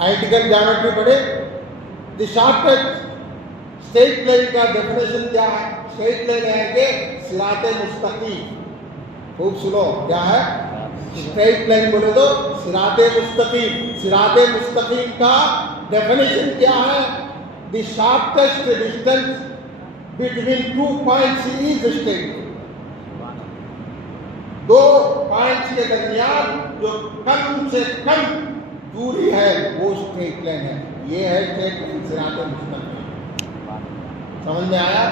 Identical geometry पढ़े। The shortest straight line का definition क्या है? स्ट्रेट लाइन है कि सिराते मुस्तकीम। खूब सुनो, क्या है? स्ट्रेट लाइन बोले तो सिराते मुस्तकीम। सिराते मुस्तकीम का डेफिनेशन क्या है? The shortest distance between 2 points is straight. 2 points के दरमियान जो कम से कम दूरी है वो स्ट्रेट लाइन है। ये है स्ट्रेट लाइन, सिराते मुस्तकीम। समझ में आया?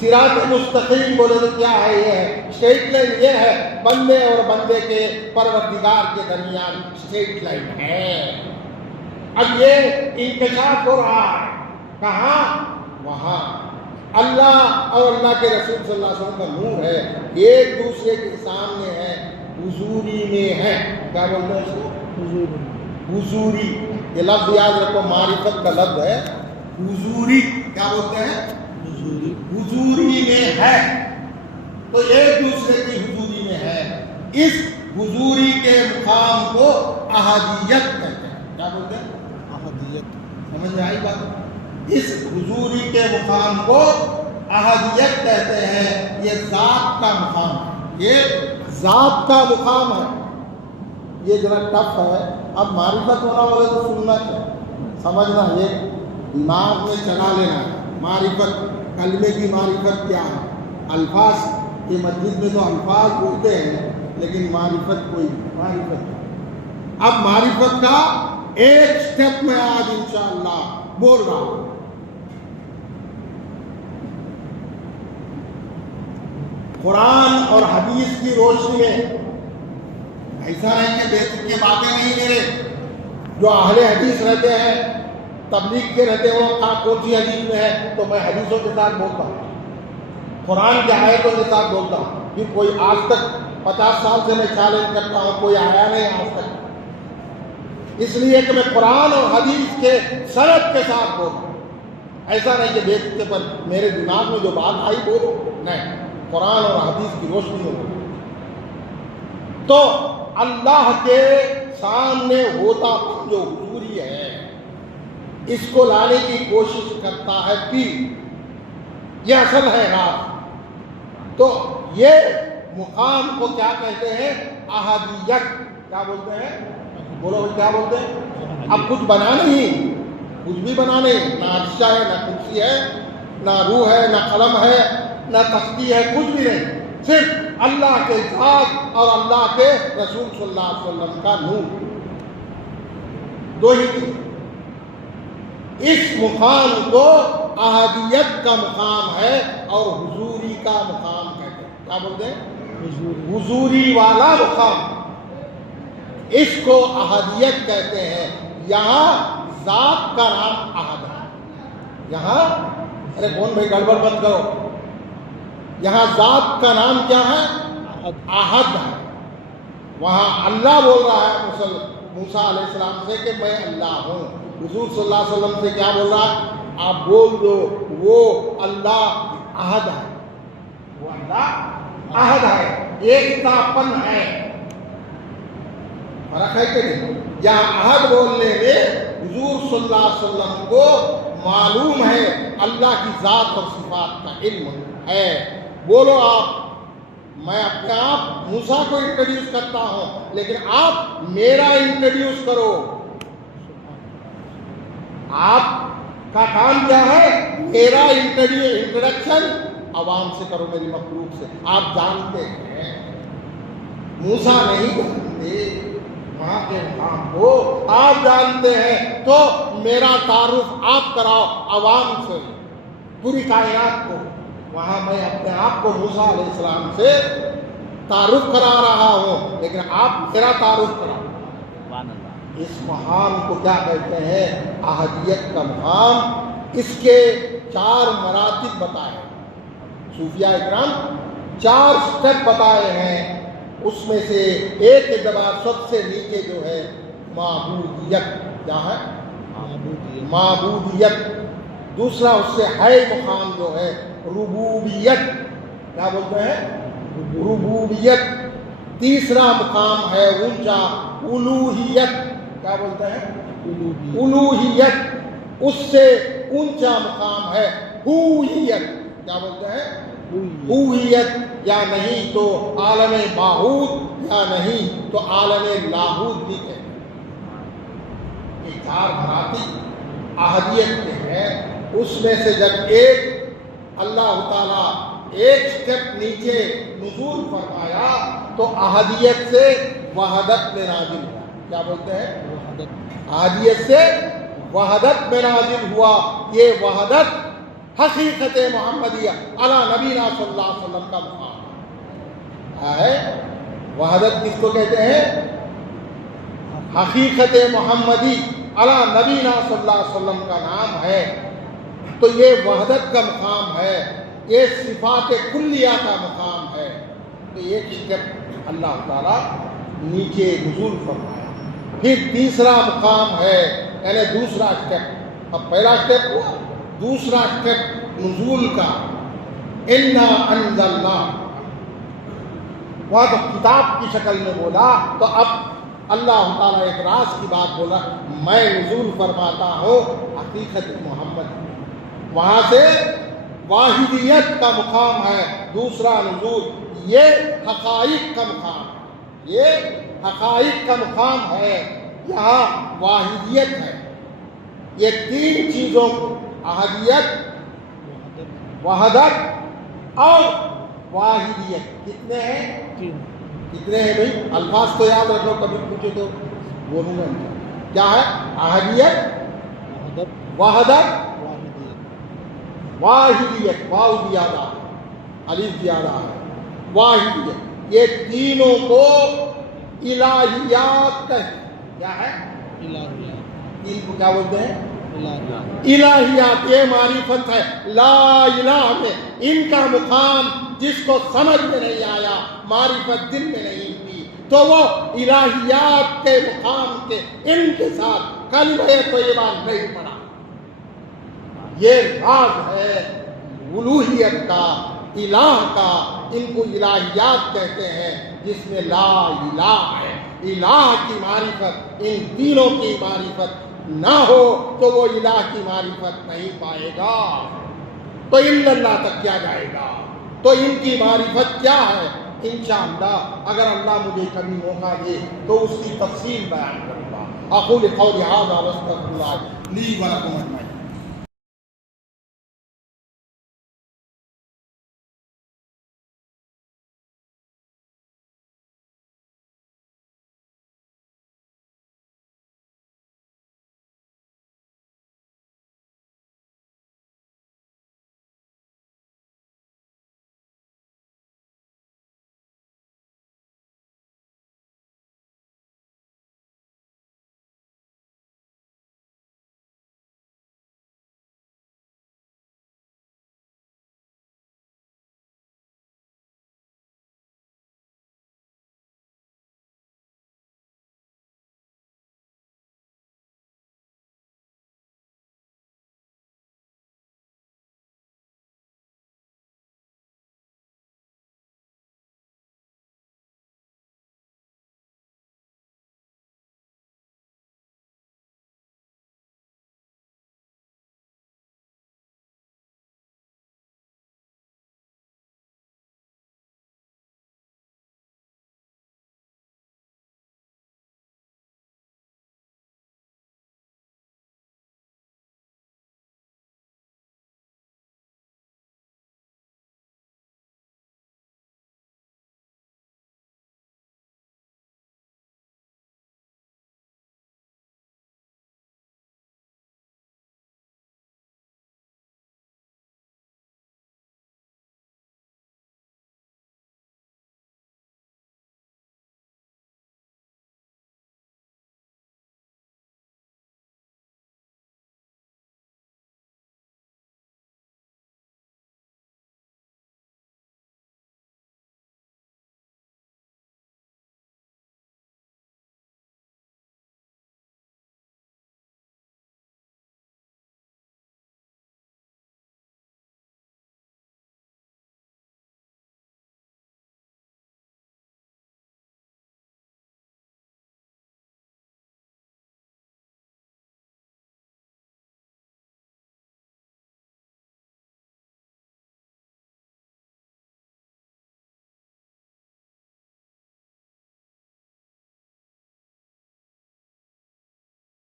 सिरात मुस्तकीम बोले तो क्या है? ये है स्ट्रेट लाइन। ये है बंदे और बंदे के परवरदिगार के दरमियान स्ट्रेट लाइन है। अब ये इंकशाफ हो रहा है कहाँ? वहाँ अल्लाह और अल्लाह के रसूल सल्लल्लाहु अलैहि वसल्लम का नूर है, एक दूसरे के सामने है, हुजूरी में है। क्या बोलते हैं इसको? हुजूरी। हुजूरी, ये लफ्ज याद रखो, मारिफत का लफ्ज है हुजूरी। क्या बोलते हैं? हुजूरी। हुजूरी में है, तो एक दूसरे की हुजूरी में है। इस हुजूरी के मुकाम को अहदियत कहते हैं। क्या बोलते हैं? अहदियत। समझ में आई बात? इस हुजूरी के मुकाम को अहदियत कहते हैं। ये जात का मुकाम है, ये जात का मुकाम है। ये जरा टफ है। अब मारिफत होना बोले तो सुनना चाहिए, समझना, ये दिमाग में चला लेना है। मारिफत, कलमे की मारिफत क्या है? अल्फाज, ये मस्जिद में तो अल्फाज बोलते हैं लेकिन मारिफत कोई मारिफत। अब मारिफत का एक स्टेप में आज इंशाअल्लाह बोल रहा हूं। कुरान और हदीस की रोशनी में, ऐसा नहीं कि बेसिक की बातें नहीं मेरे, जो अहले हदीस रहते हैं, तबलीग के रहते हो, कौन सी हदीस में है तो मैं हदीसों के साथ बोलता हूँ, कुरान के आयतों के साथ बोलता हूँ। फिर कोई आज तक 50 साल से मैं चैलेंज करता हूँ, कोई आया नहीं आज तक, इसलिए कि मैं कुरान और हदीस के सनद के साथ बोलता हूँ। ऐसा नहीं कि बेसिक पर मेरे दिमाग में जो बात आई बोलो, नहीं, कुरान और हदीस की रोशनी में बोलो। तो अल्लाह के सामने होता जो हुजूरी है, इसको लाने की कोशिश करता है पीर, ये असल है राज। तो ये मुकाम को क्या कहते हैं? अहदियत। क्या बोलते हैं? बोलो क्या बोलते हैं? अब कुछ बना नहीं, कुछ भी बना नहीं, ना अर्शा है, ना कुर्सी है, ना रूह है, ना कलम है, ना तख्ती है, कुछ भी नहीं, सिर्फ अल्लाह के ज़ात और अल्लाह के रसूल सल्लल्लाहु अलैहि वसल्लम का नूर, दो ही चीज़। इस मुकाम को अहदियत का मुकाम है और हुजूरी का मुकाम कहते हैं। क्या बोलते हैं? हुजूरी वाला मुकाम, इसको अहदियत कहते हैं। यहाँ जात का नाम अहद है। यहाँ, अरे कौन भाई गड़बड़ मत करो, यहाँ जात का नाम क्या है? अहद है। वहाँ अल्लाह बोल रहा है मूसा अलैहिस्सलाम से कि मैं अल्लाह हूँ। हुजूर सल्लल्लाहु अलैहि वसल्लम से क्या बोल रहा है? आप बोल दो, वो अल्लाह अहद है, वो अल्लाह अहद है, एकतापन है। फर्क है कि नहीं? यहाँ अहद बोलने में हुजूर सल्लल्लाहु अलैहि वसल्लम को मालूम है अल्लाह की जात और सिफात का इल्म है। बोलो आप, मैं अपने आप मूसा को इंट्रोड्यूस करता हूं, लेकिन आप मेरा इंट्रोड्यूस करो। आपका काम क्या है? मेरा इंट्रोडक्शन आवाम से करो, मेरी मखलूक से। आप जानते हैं, मूसा नहीं जानते वहां के काम को, आप जानते हैं, तो मेरा तारुफ आप कराओ आवाम से, पूरी कायनात को। वहां मैं अपने आप को मूसा अलैहिस्सलाम से तारुफ करा रहा हूं, लेकिन आप मेरा तारुफ कराओ। इस मुकाम को क्या कहते हैं? अहदियत का मुकाम। इसके 4 मरातिब बताए सूफिया इकराम, 4 स्टेप बताए हैं। उसमें से एक के जवाब सबसे नीचे जो है माबूदियत। क्या है? माबूदियत। दूसरा उससे है मुकाम जो है रुबूबियत। क्या बोलते हैं? रुबूबियत। तीसरा मुकाम है ऊंचा उलूहियत। کیا بولتے ہیں؟ الوہیت اس سے اونچا مقام ہے. ہویت کیا بولتے ہیں؟ ہویت یا نہیں تو عالم باہوت یا نہیں تو عالم لاہوت بھی کہتے ہیں. یہ 4 مراتب احدیت کے ہیں. اس میں سے جب ایک اللہ تعالیٰ ایک سٹیپ نیچے نزول فرمایا تو احدیت سے وحدت میں نازل ہوا. کیا بولتے ہیں؟ احدیت سے وحدت میں نازل ہوا. یہ وحدت حقیقت محمدیہ علی نبینا صلی اللہ علیہ وسلم کا مقام ہے. وحدت کس کو کہتے ہیں؟ حقیقت محمدی علی نبینا صلی اللہ علیہ وسلم کا نام ہے. تو یہ وحدت کا مقام ہے. یہ صفات کلیہ کا مقام ہے. تو ایک اسٹیپ اللہ تعالیٰ نیچے نزول فرمایا. پھر تیسرا مقام ہے یعنی دوسرا اسٹیپ. اب پہلا اسٹیپ ہوا, دوسرا اسٹیپ نزول کا. انا انزلنا وہاں تو کتاب کی شکل میں بولا, تو اب اللہ تعالیٰ ایک راز کی بات بولا, میں نزول فرماتا ہوں حقیقت محمد. وہاں سے واحدیت کا مقام ہے. دوسرا نزول یہ حقائق کا مقام ہے. یہ حقائق کا مقام ہے. یہاں واحدیت ہے. یہ 3 چیزوں احدیت, وحدت اور واحدیت کتنے ہیں؟ کتنے ہیں بھائی؟ الفاظ تو یاد رکھو, کبھی پوچھے تو بولوں گا. کیا ہے؟ احدیت, وحدت, واحدیت. واو زیادہ الف زیادہ ہے. واحدیت یہ تینوں کو الہیات کہتے ہیں. کیا ہے؟ الہیات. تین کو کیا بولتے ہیں؟ الہیات. یہ معرفت ہے. لا الہ میں ان کا مقام جس کو سمجھ میں نہیں آیا, معرفت دل میں نہیں ہوئی, تو وہ الہیات کے مقام کے ان کے ساتھ کلمہ طیبہ نہیں پڑا. یہ راز ہے الوہیت کا, الہ کا. ان کو الہیات کہتے ہیں جس میں لا الہ ہے. الہ کی معرفت, ان تینوں کی معرفت نہ ہو تو وہ الہ کی معرفت نہیں پائے گا. تو الا اللہ تک کیا جائے گا؟ تو ان کی معرفت کیا ہے؟ انشاءاللہ اگر اللہ مجھے کبھی موقع دے تو اس کی تفصیل بیان کروں گا. اقول قولی ھذا واستغفر اللہ لی ولکم اجمعین.